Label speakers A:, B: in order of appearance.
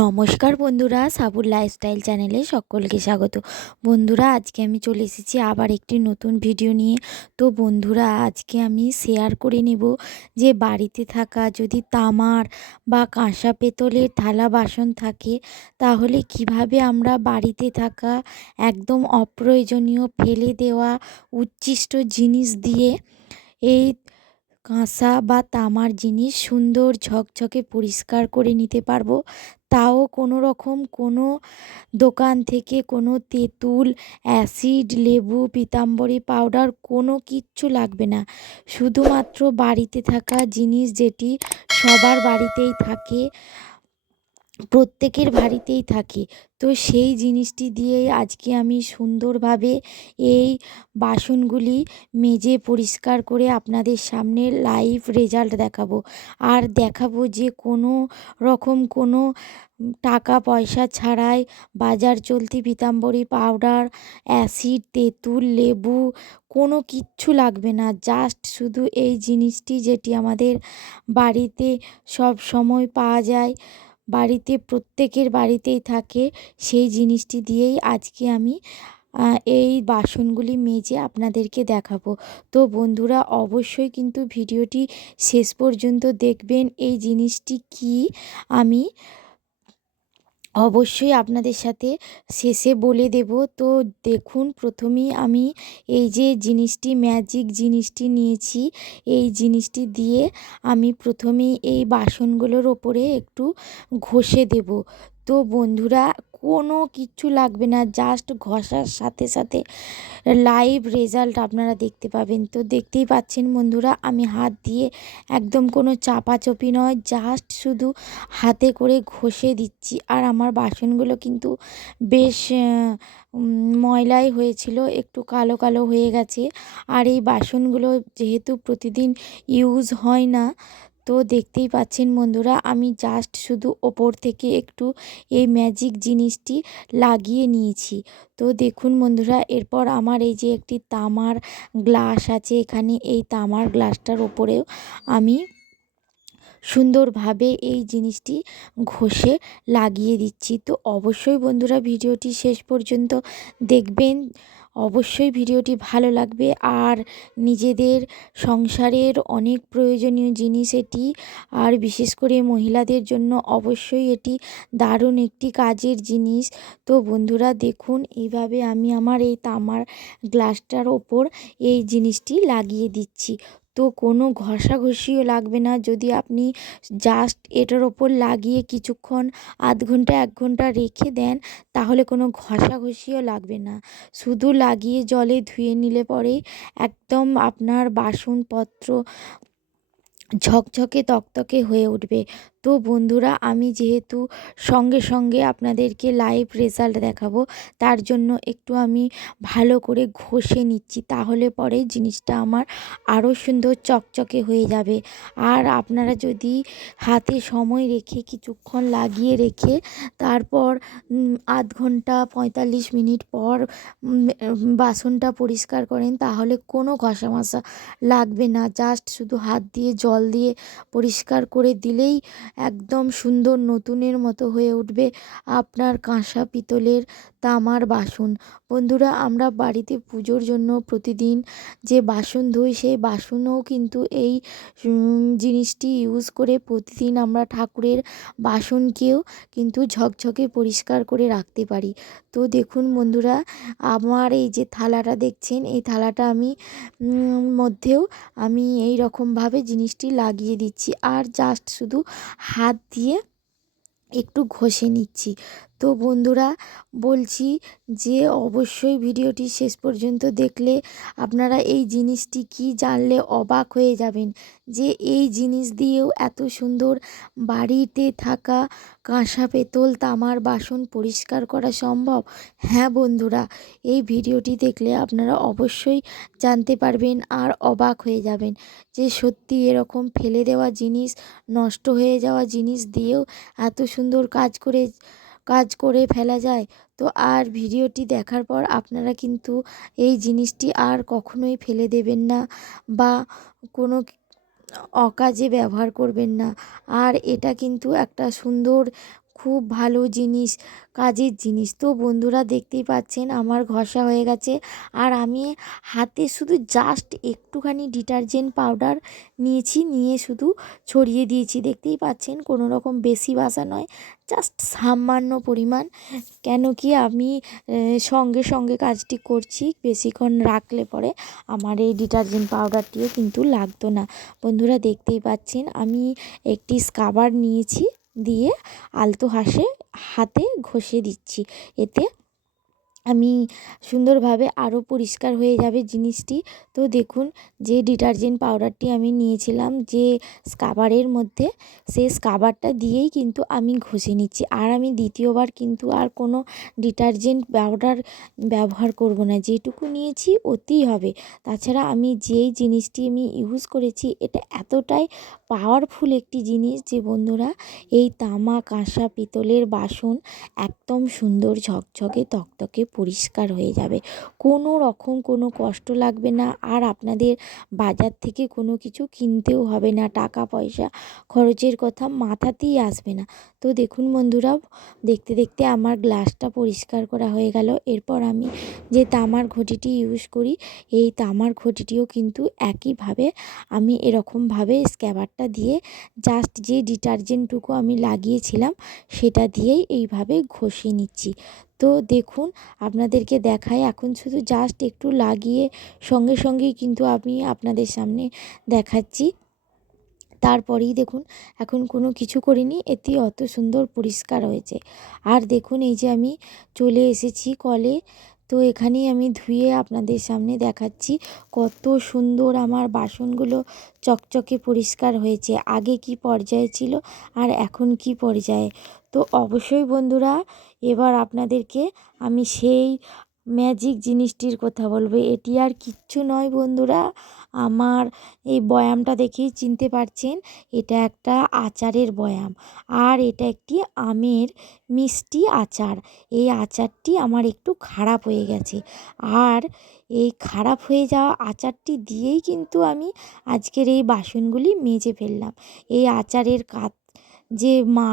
A: নমস্কার বন্ধুরা, সাবুর লাইফস্টাইল চ্যানেলে সকলকে স্বাগত। বন্ধুরা, আজকে আমি চলে এসেছি আবার একটি নতুন ভিডিও নিয়ে। তো বন্ধুরা, আজকে আমি শেয়ার করে নেব যে বাড়িতে থাকা, যদি তামার বা কাঁসা পেতলের থালা বাসন থাকে, তাহলে কীভাবে আমরা বাড়িতে থাকা, একদম অপ্রয়োজনীয় ফেলে দেওয়া, উচ্ছিষ্ট জিনিস দিয়ে এই কাঁসা বা তামার জিনিস সুন্দর ঝকঝকে পরিষ্কার করে নিতে পারব। তাও কোনো রকম কোনো দোকান থেকে কোনো তেঁতুল, অ্যাসিড, লেবু, পিতাম্বরী পাউডার কোনো কিচ্ছু লাগবে না। শুধুমাত্র বাড়িতে থাকা জিনিস যেটি সবার বাড়িতেই থাকে প্রত্যেকের বাড়িতেই থাকে। তো সেই জিনিসটি দিয়েই আজকে আমি সুন্দরভাবে এই বাসনগুলি মেজে পরিষ্কার করে আপনাদের সামনে লাইভ রেজাল্ট দেখাবো। আর দেখাবো যে কোনো রকম কোনো টাকা পয়সা ছাড়াই বাজার চলতি পিতাম্বরী পাউডার অ্যাসিড তেঁতুল, লেবু কোনো কিচ্ছু লাগবে না। জাস্ট শুধু এই জিনিসটি যেটি আমাদের বাড়িতে সব সময় পাওয়া যায়। বাড়িতে, প্রত্যেকের বাড়িতেই থাকে সেই জিনিসটি দিয়েই আজকে আমি এই বাসনগুলি মেজে আপনাদেরকে দেখাবো। তো বন্ধুরা, অবশ্যই কিন্তু ভিডিওটি শেষ পর্যন্ত দেখবেন এই জিনিসটি কি আমি অবশ্যই আপনাদের সাথে শেষে বলে দেব। তো দেখুন, প্রথমেই আমি এই যে জিনিসটি ম্যাজিক জিনিসটি নিয়েছি, এই জিনিসটি দিয়ে আমি প্রথমেই এই বাসনগুলোর ওপরে একটু ঘষে দেব। তো বন্ধুরা কোনো কিচ্ছু লাগবে না জাস্ট ঘষার সাথে সাথে লাইভ রেজাল্ট আপনারা দেখতে পাবেন। তো দেখতেই পাচ্ছেন বন্ধুরা, আমি হাত দিয়ে একদম কোনো চাপাচাপি নয় জাস্ট শুধু হাতে করে ঘষে দিচ্ছি। আর আমার বাসনগুলো কিন্তু বেশ ময়লাই হয়েছিল, একটু কালো কালো হয়ে গেছে। আর এই বাসনগুলো যেহেতু প্রতিদিন ইউজ হয় না তো দেখতেই পাচ্ছেন বন্ধুরা, আমি জাস্ট শুধু ওপর থেকে একটু এই ম্যাজিক জিনিসটি লাগিয়ে নিয়েছি। তো দেখুন বন্ধুরা, এরপর আমার এই যে একটি তামার গ্লাস আছে, এখানে এই তামার গ্লাসটার ওপরেও আমি সুন্দরভাবে এই জিনিসটি ঘষে লাগিয়ে দিচ্ছি। তো অবশ্যই বন্ধুরা, ভিডিওটি শেষ পর্যন্ত দেখবেন। অবশ্যই ভিডিওটি ভালো লাগবে। আর নিজেদের সংসারের অনেক প্রয়োজনীয় জিনিস এটি। আর বিশেষ করে মহিলাদের জন্য অবশ্যই এটি দারুণ একটি কাজের জিনিস। তো বন্ধুরা, দেখুন, এইভাবে আমি আমার এই তামার গ্লাসটার ওপর এই জিনিসটি লাগিয়ে দিচ্ছি। তো কোনো ঘষাঘষিও লাগবে না। যদি আপনি জাস্ট এটার ওপর লাগিয়ে কিছুক্ষণ, আধ ঘণ্টা, এক ঘণ্টা রেখে দেন, তাহলে কোনো ঘষাঘষিও লাগবে না। শুধু লাগিয়ে জলে ধুয়ে নিলে পরেই একদম আপনার বাসনপত্র ঝকঝকে তকতকে হয়ে উঠবে। তো বন্ধুরা, আমি যেহেতু সঙ্গে সঙ্গে আপনাদেরকে লাইভ রেজাল্ট দেখাবো, তার জন্য একটু আমি ভালো করে ঘষে নিচ্ছি, তাহলে পরে জিনিসটা আমার আরও সুন্দর চকচকে হয়ে যাবে। আর আপনারা যদি হাতে সময় রেখে কিছুক্ষণ লাগিয়ে রেখে তারপর আধ ঘণ্টা পঁয়তাল্লিশ মিনিট পর বাসনটা পরিষ্কার করেন, তাহলে কোনো ঘষা মশা লাগবে না। জাস্ট শুধু হাত দিয়ে, জল দিয়ে পরিষ্কার করে দিলেই একদম সুন্দর নতুনের মতো হয়ে উঠবে আপনার কাঁসা পিতলের তামার বাসন। বন্ধুরা, আমরা বাড়িতে পুজোর জন্য প্রতিদিন যে বাসন ধুই, সেই বাসনও কিন্তু এই জিনিসটি ইউজ করে প্রতিদিন আমরা ঠাকুরের বাসনকেও কিন্তু ঝকঝকে পরিষ্কার করে রাখতে পারি। তো দেখুন বন্ধুরা, আমার এই যে থালাটা দেখছেন, এই থালাটা আমি মধ্যেও আমি এই রকমভাবে জিনিসটি লাগিয়ে দিচ্ছি। আর জাস্ট শুধু হাত দিয়ে একটু ঘষে নিচ্ছি। তো বন্ধুরা, বলছি যে অবশ্যই ভিডিওটি শেষ পর্যন্ত দেখলে আপনারা এই জিনিসটি কি জানলে অবাক হয়ে যাবেন যে এই জিনিস দিয়েও এত সুন্দর বাড়িতে থাকা কাঁসা পেতল তামার বাসন পরিষ্কার করা সম্ভব? হ্যাঁ বন্ধুরা, এই ভিডিওটি দেখলে আপনারা অবশ্যই জানতে পারবেন আর অবাক হয়ে যাবেন যে সত্যি এরকম ফেলে দেওয়া জিনিস, নষ্ট হয়ে যাওয়া জিনিস দিয়েও এত সুন্দর কাজ করে কাজ করে ফেলা যায়। তো আর ভিডিওটি দেখার পর আপনারা কিন্তু এই জিনিসটি আর কখনোই ফেলে দেবেন না বা কোনো অকাজে ব্যবহার করবেন না। আর এটা কিন্তু একটা সুন্দর খুব ভালো জিনিস, কাজের জিনিস। তো বন্ধুরা দেখতেই পাচ্ছেন আমার ঘষা হয়ে গেছে। আর আমি হাতে শুধু জাস্ট একটুখানি ডিটারজেন্ট পাউডার নিয়েছি, নিয়ে শুধু ছড়িয়ে দিয়েছি। দেখতেই পাচ্ছেন কোনো রকম বেশি বাসা নয় জাস্ট সামান্য পরিমাণ। কেন কি আমি সঙ্গে সঙ্গে কাজটি করছি, বেশিক্ষণ রাখলে পরে আমার এই ডিটারজেন্ট পাউডারটিও কিন্তু লাগতো না। বন্ধুরা দেখতেই পাচ্ছেন আমি একটি স্কাবার নিয়েছি। দিয়ে আলতো হাসে হাতে ঘষে দিচ্ছি। এতে আমি সুন্দরভাবে আরও পরিষ্কার হয়ে যাবে জিনিসটি। তো দেখুন, যে ডিটারজেন্ট পাউডারটি আমি নিয়েছিলাম, যে স্কাবারের মধ্যে, সে স্কাবারটা দিয়েই কিন্তু আমি ঘষে নিচ্ছি। আর আমি দ্বিতীয়বার কিন্তু আর কোনো ডিটারজেন্ট পাউডার ব্যবহার করব না। যেটুকু নিয়েছি ওতেই হবে। তাছাড়া আমি যেই জিনিসটি আমি ইউজ করেছি, এটা এতটাই পাওয়ারফুল একটি জিনিস যে বন্ধুরা, এই তামা কাঁসা পিতলের বাসন একদম সুন্দর ঝকঝকে, তকতকে পরিষ্কার হয়ে যাবে। কোনো রকম কোনো কষ্ট লাগবে না আর আপনাদের বাজার থেকে কোনো কিছু কিনতেও হবে না। টাকা পয়সা খরচের কথা মাথাতেই আসবে না। তো দেখুন বন্ধুরা, দেখতে দেখতে আমার গ্লাসটা পরিষ্কার করা হয়ে গেল। এরপর আমি যে তামার ঘটিটি ইউজ করি, এই তামার ঘটিটিও কিন্তু একইভাবে আমি এরকমভাবে স্ক্যাবারটা দিয়ে জাস্ট যে ডিটারজেন্টটুকু আমি লাগিয়েছিলাম, সেটা দিয়েই এইভাবে ঘষে নিচ্ছি। তো দেখুন, আপনাদেরকে দেখাই, এখন শুধু জাস্ট একটু লাগিয়ে সঙ্গে সঙ্গেই কিন্তু আমি আপনাদের সামনে দেখাচ্ছি। তারপরেই দেখুন, এখন কোনো কিছু করিনি, এতে অত সুন্দর পরিষ্কার হয়েছে। আর দেখুন, এই যে আমি চলে এসেছি কলে, তো এখানেই আমি ধুয়ে আপনাদের সামনে দেখাচ্ছি কত সুন্দর আমার বাসনগুলো চকচকে পরিষ্কার হয়েছে। আগে কি পর্যায়ে ছিল, আর এখন কি পর্যায়ে? তো অবশ্যই বন্ধুরা, এবার আপনাদেরকে আমি সেই ম্যাজিক জিনিসটির কথা বলব। এটি আর কিচ্ছু নয় বন্ধুরা, আমার এই বয়ামটা দেখেই চিনতে পারছেন, এটা একটা আচারের বয়াম। আর এটা একটি আমের মিষ্টি আচার। এই আচারটি আমার একটু খারাপ হয়ে গেছে। আর এই খারাপ হয়ে যাওয়া আচারটি দিয়েই কিন্তু আমি আজকের এই বাসনগুলি মেজে ফেললাম। এই আচারের কাত যে মা